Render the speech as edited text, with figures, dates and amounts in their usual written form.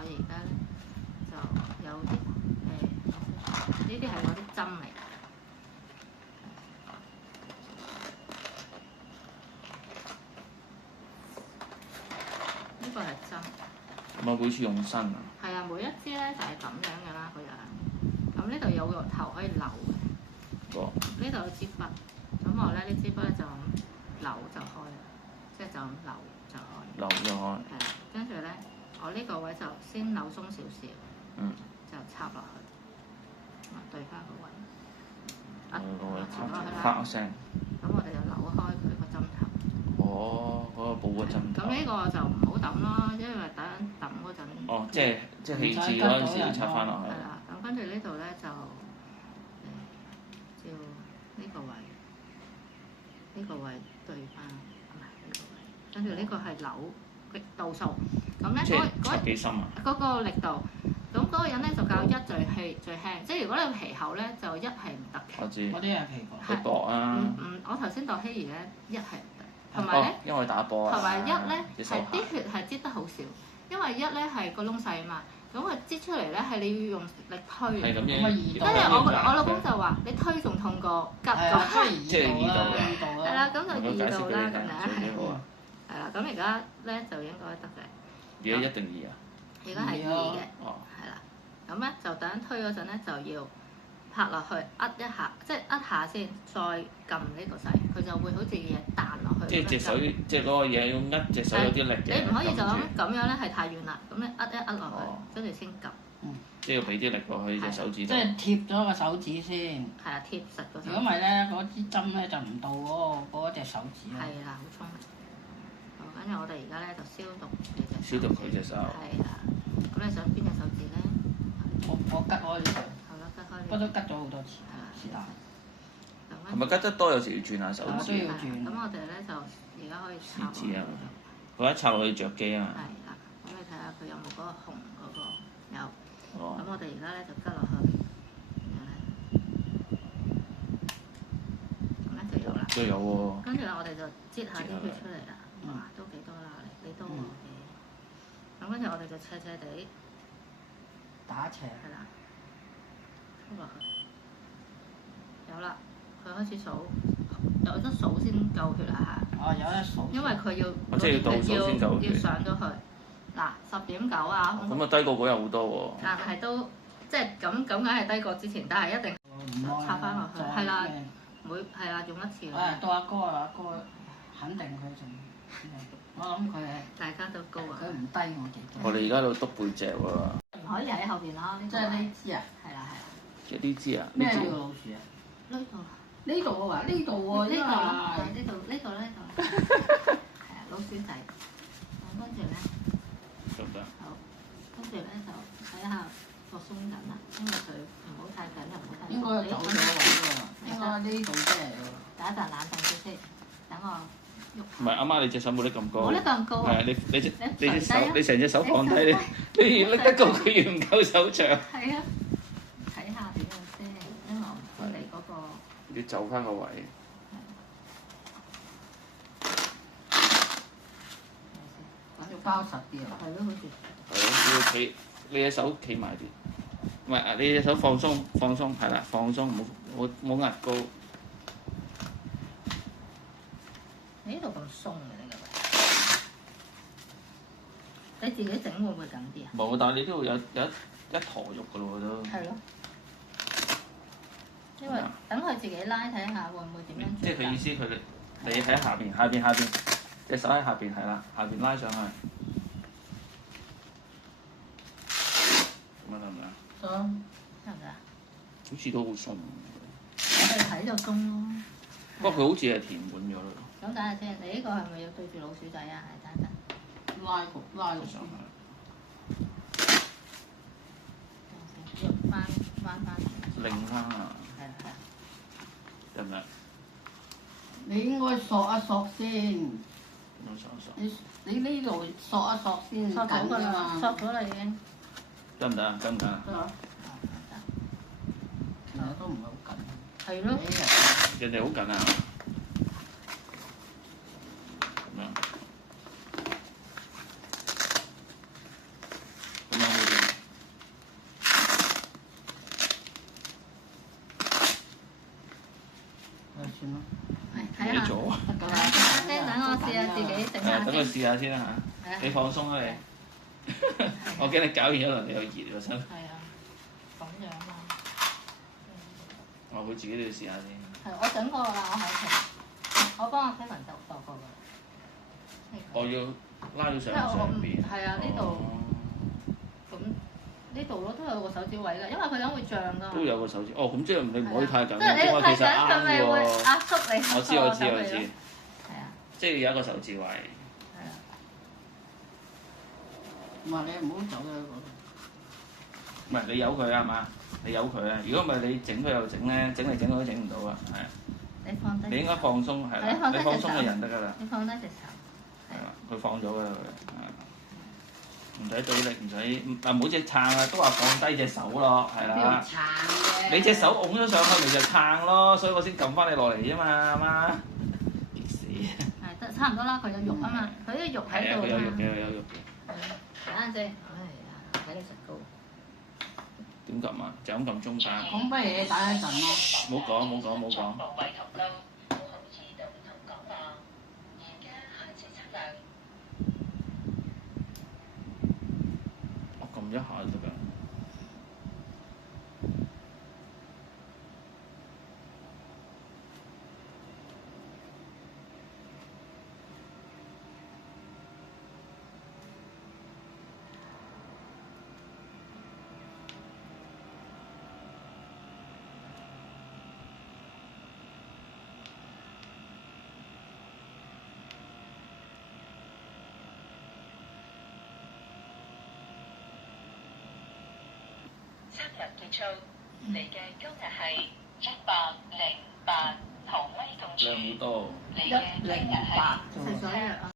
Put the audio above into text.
我而家咧就有啲呢啲係我啲針嚟。呢個係針。咁啊，每次用身啊。係啊，每一支咧就係咁樣嘅啦，個樣。咁呢度有個頭可以扭嘅。哦。呢度有支筆，咁我咧呢支筆咧就咁扭就開啦，即係就咁扭就開。扭就開。係啦，跟住咧，我呢個位就先扭鬆少少，就插落去，對翻個位。啪一聲。咁我哋就扭開佢個針頭。哦，嗰個補個針頭。咁呢個就唔好抌咯，因為等抌嗰陣。哦，即係起字嗰陣時要插翻落去。係啦，咁跟住呢度咧就照呢個位，呢個位對翻，唔係呢個位。跟住呢個係扭力度數，咁咧插幾深啊？嗰個力度，咁嗰個人咧就較一最輕，即係如果你皮厚咧就一係唔得嘅。我知。嗰啲係皮薄。係薄啊。我頭先度希兒咧一係唔得，同埋咧，因為打波啊。同埋一咧係啲血係擠得好少，因為一咧係個窿細啊嘛，咁佢擠出嚟咧係你要用力推。係咁樣。跟住我老公就話：你推仲痛過拮咗。即係2度啦。係啦，咁就2度啦，咁樣。幾好啊！係啦，咁而家咧就應該得嘅。而家1定2啊？而家係2嘅。哦。係啦，咁咧就等推嗰陣咧就要拍落去，一下，即係下先，再撳呢個掣，佢就會好似嘢彈落去。即係隻手，即係嗰個嘢要隻手有啲力嘅。你唔可以就咁樣咧，係太軟啦。咁你落去，跟住先撳。即係要俾啲力落去隻手指度。即係貼咗個手指先。係啊，貼實個手指。如果唔係咧，嗰支針咧就唔到嗰隻手指。係啦，好聰明。好，跟住我哋而家咧就消毒你隻手。消毒佢隻手。係啦。咁你想邊隻手指咧？我吉開呢度。好啦，吉開呢。不過都吉咗好多次。係啦，是但。係咪吉得多？有時要轉下手指。都要轉。咁我哋咧就而家可以插落去。指啊！佢一插落去着機啊嘛。係啦，咁你睇下佢有冇嗰個紅嗰個有。哦。咁我哋而家咧就吉落去，咁咧就有啦。都有喎。跟住我哋就擠下啲血出嚟啦。哇，都幾多啦！你多我嘅。咁跟住我哋就斜斜地打斜。係啦，衝落去。有啦，佢開始數，有得數先夠血啊嚇。哦，有得數。因為佢要即係要倒數先夠血。要上咗去。嗱10.9啊。咁啊低過嗰日好多喎。但係都即係咁梗係低過之前，但係一定插翻落去。係啦，係啦，用一次。到阿哥啊，阿哥肯定佢仲，我諗佢係大家都高啊。佢唔低我哋。我哋而家喺度篤背脊喎。唔可以喺後邊咯，即係呢支啊。係啦係啦。即係呢支啊？咩叫老鼠啊？呢度。呢度啊，呢度喎，呢度啦，呢度。係啊，老鼠仔。咁跟住咧。得唔得？好，跟住咧就睇下個鬆緊啦，因為佢唔好太緊又唔好太鬆。應該走咗位喎，應該呢度即係。等一陣冷靜啲先，等我喐。唔係，阿媽你隻手冇得咁高。冇得咁高啊！係啊，你隻手，你成隻手放低，你越拎得高，佢越唔夠手長。係啊，睇下點樣先，因為我唔知你嗰個。要就翻個位。要包實啲啊！係咯，好似。係咯，要企，你隻手企埋啲。唔係啊，你隻手放鬆，係啦，放鬆，冇壓高。你呢度咁鬆嘅呢個位，你自己整會唔會緊啲啊？冇，但係你都有一坨肉㗎咯喎都。係咯。因為等佢自己拉睇下會唔會點樣。即係佢意思，你喺下邊，隻手喺下邊係啦，下邊拉上去。咁樣得唔得？得。得唔得啊？好似都好鬆。我哋睇就鬆咯。不過佢好似係填滿咗咯。咁等下先，你呢個係咪要對住老鼠仔啊？係等陣。拉上去。喐翻彎翻。擰翻啊！係啊係啊。得唔得？你應該索一索先。冇索一索。你呢度索一索先緊㗎嘛。索咗啦已經。得唔得啊？得唔得啊？得啊。其實都唔係好緊。係咯。人哋好緊啊！咁樣。咁樣會咗。得㗎啦。先等我試下自己整下等佢先。試下先啦嚇，你放鬆啦你。我驚你搞完一輪你又熱個身。係啊，咁樣啊。佢自己都要試下先。係，我整過啦，我喺度，我幫阿 Kevin 度過㗎。我要拉到上邊。係啊，呢度咁呢度咯，都有個手指位㗎，因為佢等會脹㗎。都有個手指，咁即係你唔可以太緊，即係你太其實緊，佢咪會啱喎。壓縮你。我知。係啊。即係有一個手指位。係啊。唔係你唔好走啦嗰度。唔係你由佢啊係嘛？你由佢啊！如果唔係你整佢又整咧，整嚟整去都整唔到啊！係啊。你放低。你應該放鬆係啦，你放鬆個人得㗎啦。你放低隻手。係啦，佢放咗㗎啦佢，唔使對力，唔使唔好隻撐啊！都話放低隻手咯，係啦。撐嘅。你隻手拱咗上去，咪就撐咯，所以我先撳翻你落嚟啫嘛，阿媽。激死！係得差唔多啦，佢有肉啊嘛，佢啲肉喺係啊，度佢有肉嘅，嘛。佢有肉嘅。等陣先，哎呀，睇你實高。點撳啊？就咁撳中間。咁不如你等一陣咯。唔好講，唔好講，唔好講。我撳一下就得㗎。測量結束，你嘅高壓係108毫米汞柱。量好多。你嘅低壓係108係所有啊。